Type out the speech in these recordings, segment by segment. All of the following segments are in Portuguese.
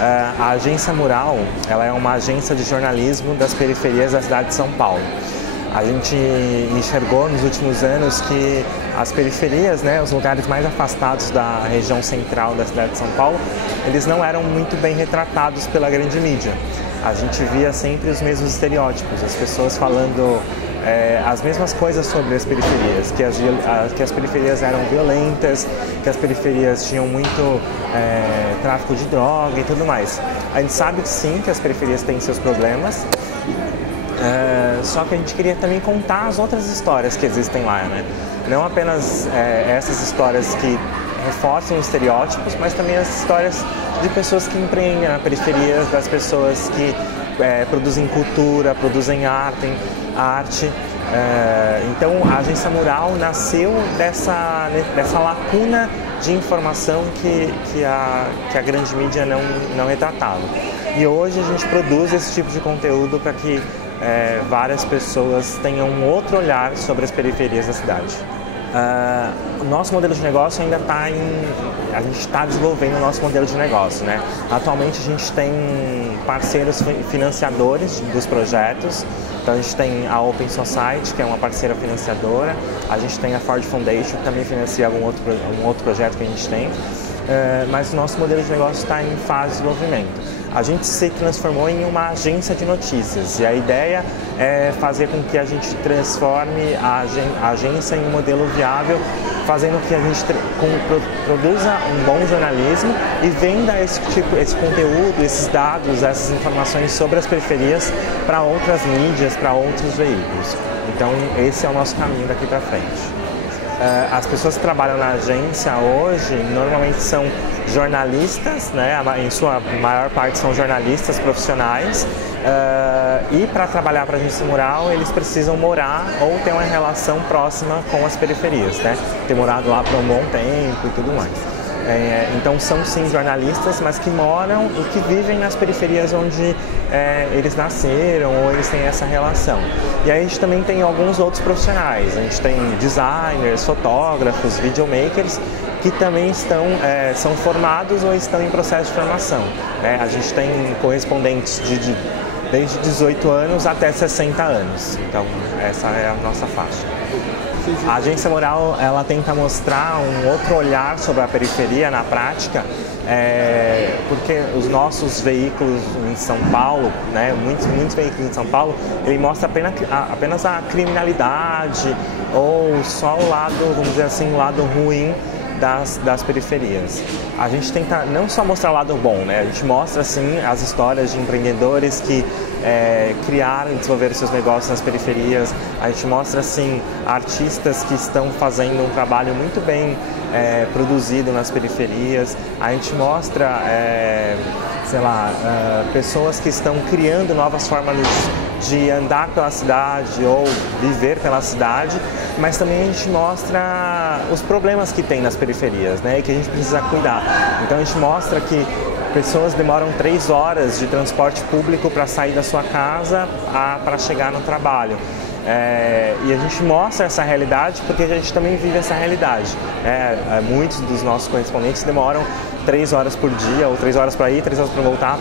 A Agência Mural, ela é uma agência de jornalismo das periferias da cidade de São Paulo. A gente enxergou nos últimos anos que as periferias, né, os lugares mais afastados da região central da cidade de São Paulo, eles não eram muito bem retratados pela grande mídia. A gente via sempre os mesmos estereótipos, as pessoas falando as mesmas coisas sobre as periferias, que as periferias eram violentas, que as periferias tinham muito tráfico de droga e tudo mais. A gente sabe que sim, que as periferias têm seus problemas, só que a gente queria também contar as outras histórias que existem lá, né? Não apenas essas histórias que reforçam os estereótipos, mas também as histórias de pessoas que empreendem na periferia, das pessoas que produzem cultura, produzem arte. Então a Agência Mural nasceu dessa lacuna de informação que a grande mídia não retratava. E hoje a gente produz esse tipo de conteúdo para que várias pessoas tenham um outro olhar sobre as periferias da cidade. O nosso modelo de negócio ainda está a gente está desenvolvendo o nosso modelo de negócio, né? Atualmente a gente tem parceiros financiadores dos projetos. Então a gente tem a Open Society, que é uma parceira financiadora. A gente tem a Ford Foundation, que também financia um outro projeto que a gente tem. Mas o nosso modelo de negócio está em fase de desenvolvimento. A gente se transformou em uma agência de notícias e a ideia é fazer com que a gente transforme a agência em um modelo viável, fazendo que a gente produza um bom jornalismo e venda esse conteúdo, esses dados, essas informações sobre as periferias para outras mídias, para outros veículos. Então esse é o nosso caminho daqui para frente. As pessoas que trabalham na agência hoje normalmente são jornalistas, né? Em sua maior parte são jornalistas profissionais, e para trabalhar para a Agência Mural eles precisam morar ou ter uma relação próxima com as periferias, né? Ter morado lá por um bom tempo e tudo mais. Então são sim jornalistas, mas que moram e que vivem nas periferias onde eles nasceram ou eles têm essa relação. E aí a gente também tem alguns outros profissionais, a gente tem designers, fotógrafos, videomakers, que também são formados ou estão em processo de formação. A gente tem correspondentes desde 18 anos até 60 anos, então essa é a nossa faixa. A Agência Mural, ela tenta mostrar um outro olhar sobre a periferia na prática, porque os nossos veículos em São Paulo, né, muitos veículos em São Paulo, ele mostra apenas a criminalidade ou só o lado, vamos dizer assim, o lado ruim das periferias. A gente tenta não só mostrar o lado bom, né? A gente mostra assim as histórias de empreendedores que criaram e desenvolveram seus negócios nas periferias. A gente mostra assim artistas que estão fazendo um trabalho muito bem produzido nas periferias. A gente mostra pessoas que estão criando novas formas de andar pela cidade ou viver pela cidade, mas também a gente mostra os problemas que tem nas periferias, né, e que a gente precisa cuidar. Então a gente mostra que pessoas demoram 3 horas de transporte público para sair da sua casa para chegar no trabalho. E a gente mostra essa realidade porque a gente também vive essa realidade. Muitos dos nossos correspondentes demoram 3 horas por dia, ou 3 horas para ir, 3 horas para voltar,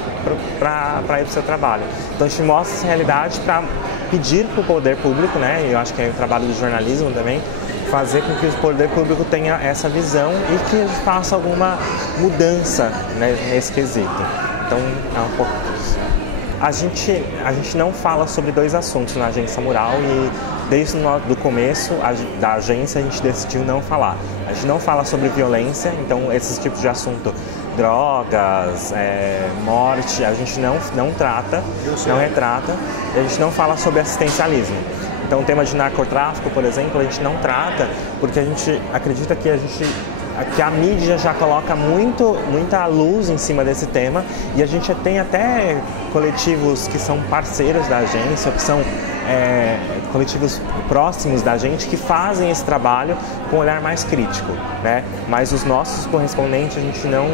para ir para o seu trabalho. Então a gente mostra essa realidade para pedir para o poder público, né, e eu acho que é o trabalho do jornalismo também, fazer com que o poder público tenha essa visão e que faça alguma mudança, né, nesse quesito. Então é um pouco disso. A gente não fala sobre 2 assuntos na Agência Mural e desde o começo da agência a gente decidiu não falar. A gente não fala sobre violência, então esses tipos de assunto, drogas, morte, a gente não trata, não retrata. E a gente não fala sobre assistencialismo. Então o tema de narcotráfico, por exemplo, a gente não trata porque a gente acredita que a mídia já coloca muita luz em cima desse tema e a gente tem até coletivos que são parceiros da agência, que são coletivos próximos da gente que fazem esse trabalho com um olhar mais crítico, né? Mas os nossos correspondentes a gente não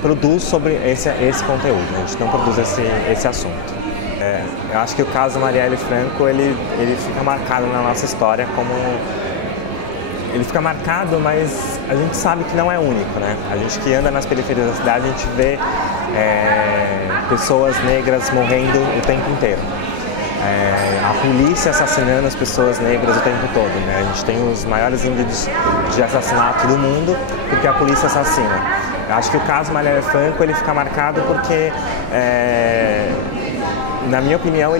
produz sobre esse conteúdo, a gente não produz esse assunto. Eu acho que o caso Marielle Franco ele fica marcado na nossa história como... Ele fica marcado, mas a gente sabe que não é único, né? A gente que anda nas periferias da cidade, a gente vê pessoas negras morrendo o tempo inteiro. A polícia assassinando as pessoas negras o tempo todo, né? A gente tem os maiores índices de assassinato do mundo porque a polícia assassina. Eu acho que o caso Marielle Franco ele fica marcado porque, na minha opinião,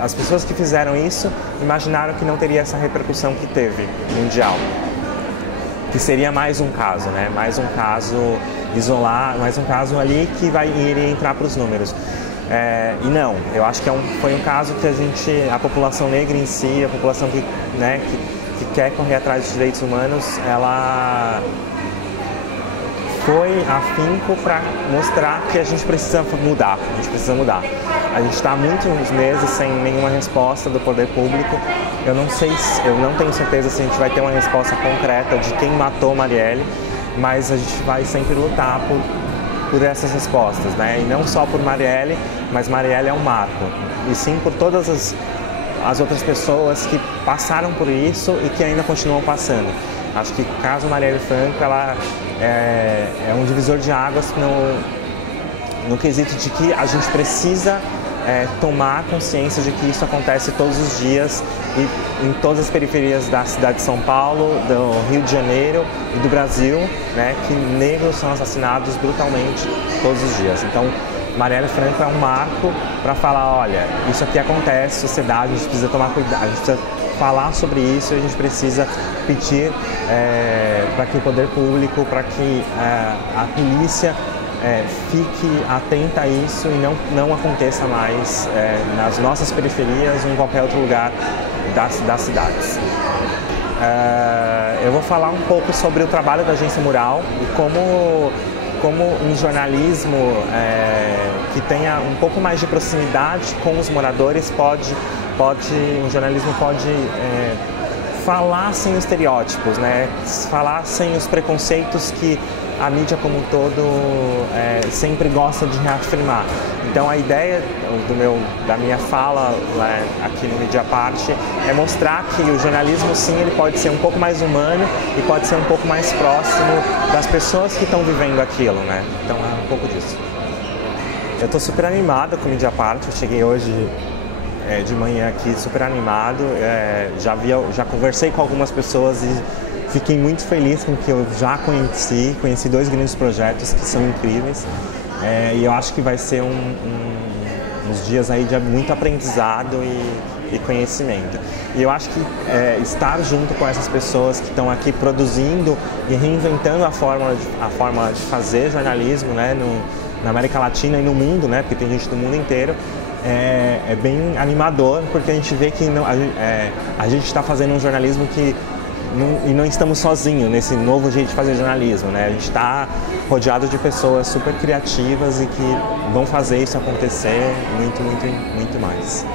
as pessoas que fizeram isso imaginaram que não teria essa repercussão que teve mundial. Que seria mais um caso, né? Mais um caso isolado, mais um caso ali que iria entrar para os números. E não, eu acho que foi um caso que a população negra em si, a população que quer correr atrás dos direitos humanos, ela foi afinco para mostrar que a gente precisa mudar, a gente está há muitos meses sem nenhuma resposta do poder público. Eu não tenho certeza se a gente vai ter uma resposta concreta de quem matou Marielle, mas a gente vai sempre lutar por essas respostas, né? E não só por Marielle, mas Marielle é um marco, e sim por todas as outras pessoas que passaram por isso e que ainda continuam passando. Acho que o caso Marielle Franco ela é um divisor de águas no quesito de que a gente precisa tomar consciência de que isso acontece todos os dias e em todas as periferias da cidade de São Paulo, do Rio de Janeiro e do Brasil, né, que negros são assassinados brutalmente todos os dias. Então, Marielle Franco é um marco para falar, olha, isso aqui acontece, sociedade, a gente precisa tomar cuidado, a gente precisa falar sobre isso, e a gente precisa pedir para que o poder público, para que a polícia fique atenta a isso e não aconteça mais nas nossas periferias ou em qualquer outro lugar das cidades. Eu vou falar um pouco sobre o trabalho da Agência Mural e como um jornalismo que tenha um pouco mais de proximidade com os moradores um jornalismo pode falar sem os estereótipos, né? Falar sem os preconceitos que a mídia como um todo sempre gosta de reafirmar. Então a ideia da minha fala aqui no Mediapart é mostrar que o jornalismo sim ele pode ser um pouco mais humano e pode ser um pouco mais próximo das pessoas que estão vivendo aquilo, né? Então é um pouco disso. Eu estou super animado com o Mediapart, eu cheguei hoje de manhã aqui super animado, já conversei com algumas pessoas e fiquei muito feliz com o que eu já conheci 2 grandes projetos que são incríveis, e eu acho que vai ser uns dias aí de muito aprendizado e conhecimento. E eu acho que estar junto com essas pessoas que estão aqui produzindo e reinventando a forma de fazer jornalismo, né, na América Latina e no mundo, né, porque tem gente do mundo inteiro, é bem animador, porque a gente vê que a gente está fazendo um jornalismo e não estamos sozinhos nesse novo jeito de fazer jornalismo, né? A gente está rodeado de pessoas super criativas e que vão fazer isso acontecer muito, muito, muito mais.